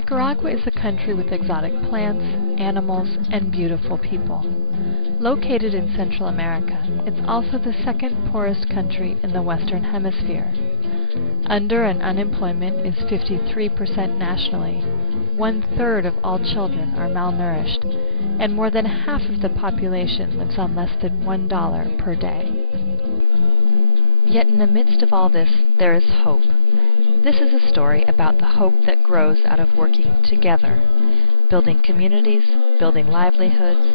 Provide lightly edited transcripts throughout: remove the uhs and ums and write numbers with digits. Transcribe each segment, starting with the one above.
Nicaragua is a country with exotic plants, animals, and beautiful people. Located in Central America, it's also the second poorest country in the Western Hemisphere. Under and unemployment is 53% nationally. 1/3 of all children are malnourished, and more than half of the population lives on less than $1 per day. Yet in the midst of all this, there is hope. This is a story about the hope that grows out of working together, building communities, building livelihoods,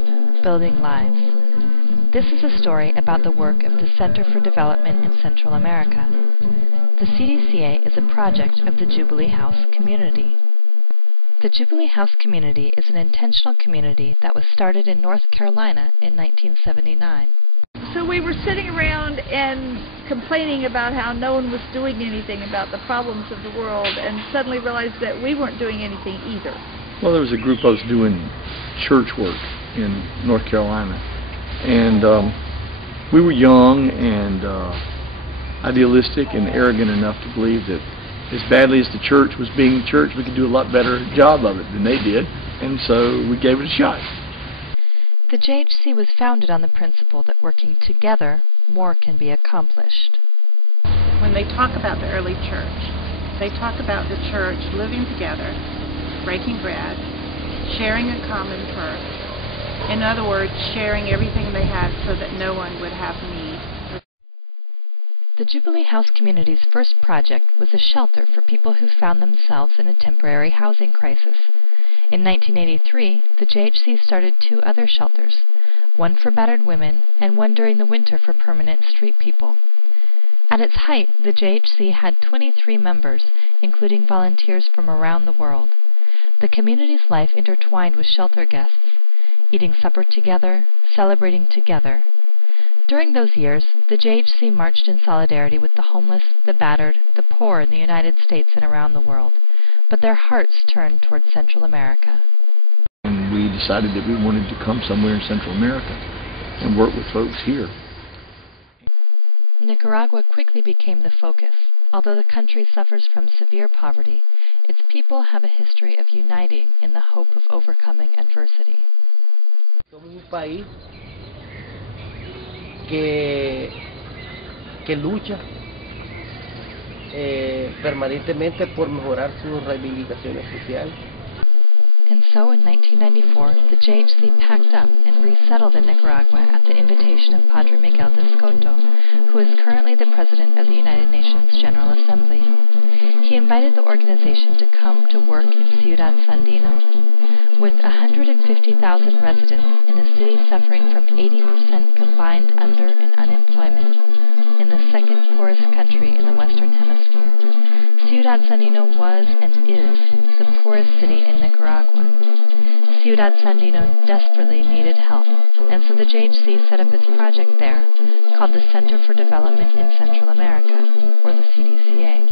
building lives. This is a story about the work of the Center for Development in Central America. The CDCA is a project of the Jubilee House community. The Jubilee House community is an intentional community that was started in North Carolina in 1979. So we were sitting around and complaining about how no one was doing anything about the problems of the world, and suddenly realized that we weren't doing anything either. Well, there was a group I was doing church work in North Carolina, and we were young and idealistic and arrogant enough to believe that as badly as the church was being the church, we could do a lot better job of it than they did, and so we gave it a shot. The JHC was founded on the principle that working together, more can be accomplished. When they talk about the early church, they talk about the church living together, breaking bread, sharing a common purse. In other words, sharing everything they had so that no one would have need. The Jubilee House community's first project was a shelter for people who found themselves in a temporary housing crisis. In 1983, the JHC started 2 other shelters, one for battered women and one during the winter for permanent street people. At its height, the JHC had 23 members, including volunteers from around the world. The community's life intertwined with shelter guests, eating supper together, celebrating together. During those years, the JHC marched in solidarity with the homeless, the battered, the poor in the United States and around the world. But their hearts turned toward Central America. And we decided that we wanted to come somewhere in Central America and work with folks here. Nicaragua quickly became the focus. Although the country suffers from severe poverty, its people have a history of uniting in the hope of overcoming adversity. Somos un país que lucha permanentemente por mejorar sus reivindicaciones sociales. And so in 1994, the JHC packed up and resettled in Nicaragua at the invitation of Padre Miguel de Escoto, who is currently the President of the United Nations General Assembly. He invited the organization to come to work in Ciudad, Sandino. With 150,000 residents in a city suffering from 80% combined under and unemployment, in the second poorest country in the Western Hemisphere, Ciudad Sandino was and is the poorest city in Nicaragua. Ciudad Sandino desperately needed help, and so the JHC set up its project there, called the Center for Development in Central America, or the CDCA.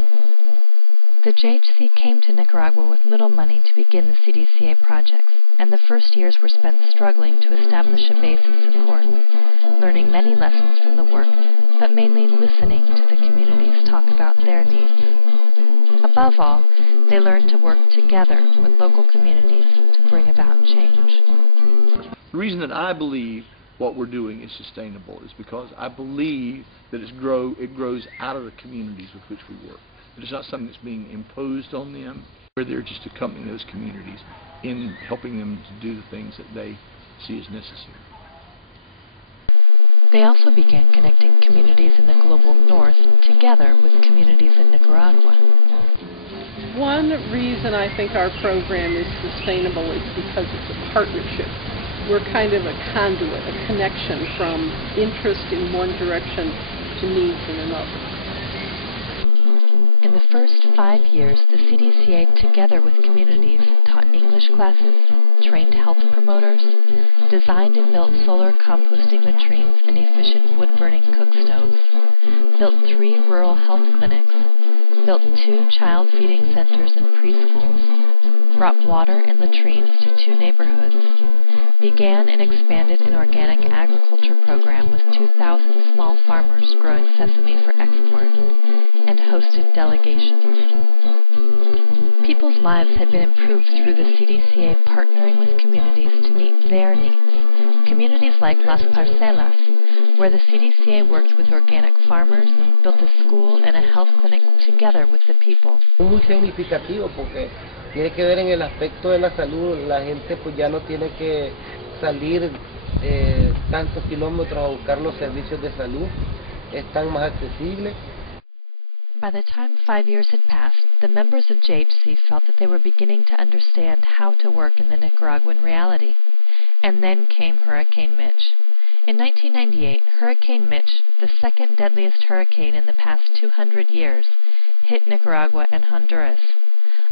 The JHC came to Nicaragua with little money to begin the CDCA projects, and the first years were spent struggling to establish a base of support, learning many lessons from the work, but mainly listening to the communities talk about their needs. Above all, they learned to work together with local communities to bring about change. The reason that I believe what we're doing is sustainable is because I believe that it grows out of the communities with which we work. It's not something that's being imposed on them. We're there just to accompany those communities in helping them to do the things that they see as necessary. They also began connecting communities in the global north together with communities in Nicaragua. One reason I think our program is sustainable is because it's a partnership. We're kind of a conduit, a connection from interest in one direction to needs in another. In the first 5 years, the CDCA, together with communities, taught English classes, trained health promoters, designed and built solar composting latrines and efficient wood-burning cook stoves, built 3 rural health clinics, built 2 child feeding centers and preschools, brought water and latrines to 2 neighborhoods, began and expanded an organic agriculture program with 2,000 small farmers growing sesame for export, and hosted delegations. People's lives had been improved through the CDCA partnering with communities to meet their needs. Communities like Las Parcelas, where the CDCA worked with organic farmers, built a school and a health clinic together with the people. Muy significativo porque tiene que ver en el aspecto de la salud. La gente pues ya no tiene que salir tantos kilómetros a buscar los servicios de salud. Están más accesibles. By the time 5 years had passed, the members of JHC felt that they were beginning to understand how to work in the Nicaraguan reality. And then came Hurricane Mitch. In 1998, Hurricane Mitch, the second deadliest hurricane in the past 200 years, hit Nicaragua and Honduras.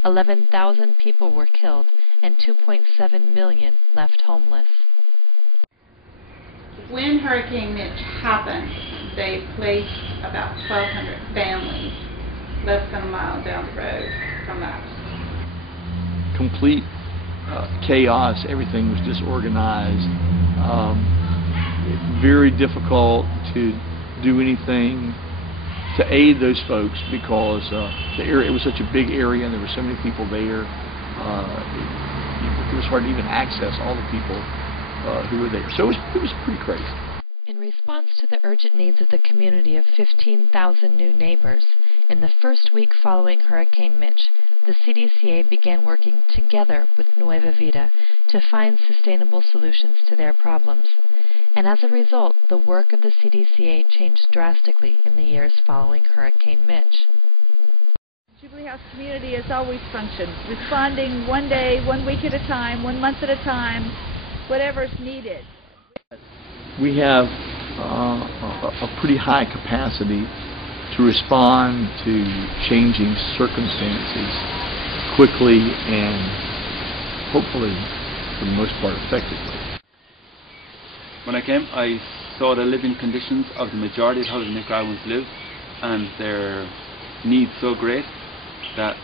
11,000 people were killed and 2.7 million left homeless. When Hurricane Mitch happened, they placed about 1,200 families less than a mile down the road from us. Complete chaos. Everything was disorganized. Very difficult to do anything to aid those folks because the area, it was such a big area and there were so many people there. It was hard to even access all the people who were there. So it was pretty crazy. In response to the urgent needs of the community of 15,000 new neighbors, in the first week following Hurricane Mitch, the CDCA began working together with Nueva Vida to find sustainable solutions to their problems. And as a result, the work of the CDCA changed drastically in the years following Hurricane Mitch. Jubilee House community has always functioned, responding one day, 1 week at a time, 1 month at a time, whatever's needed. We have a pretty high capacity to respond to changing circumstances quickly and hopefully, for the most part, effectively. When I came, I saw the living conditions of the majority of how the Nicaraguans live and their needs so great that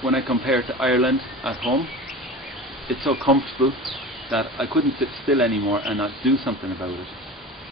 when I compare it to Ireland at home, it's so comfortable that I couldn't sit still anymore and not do something about it.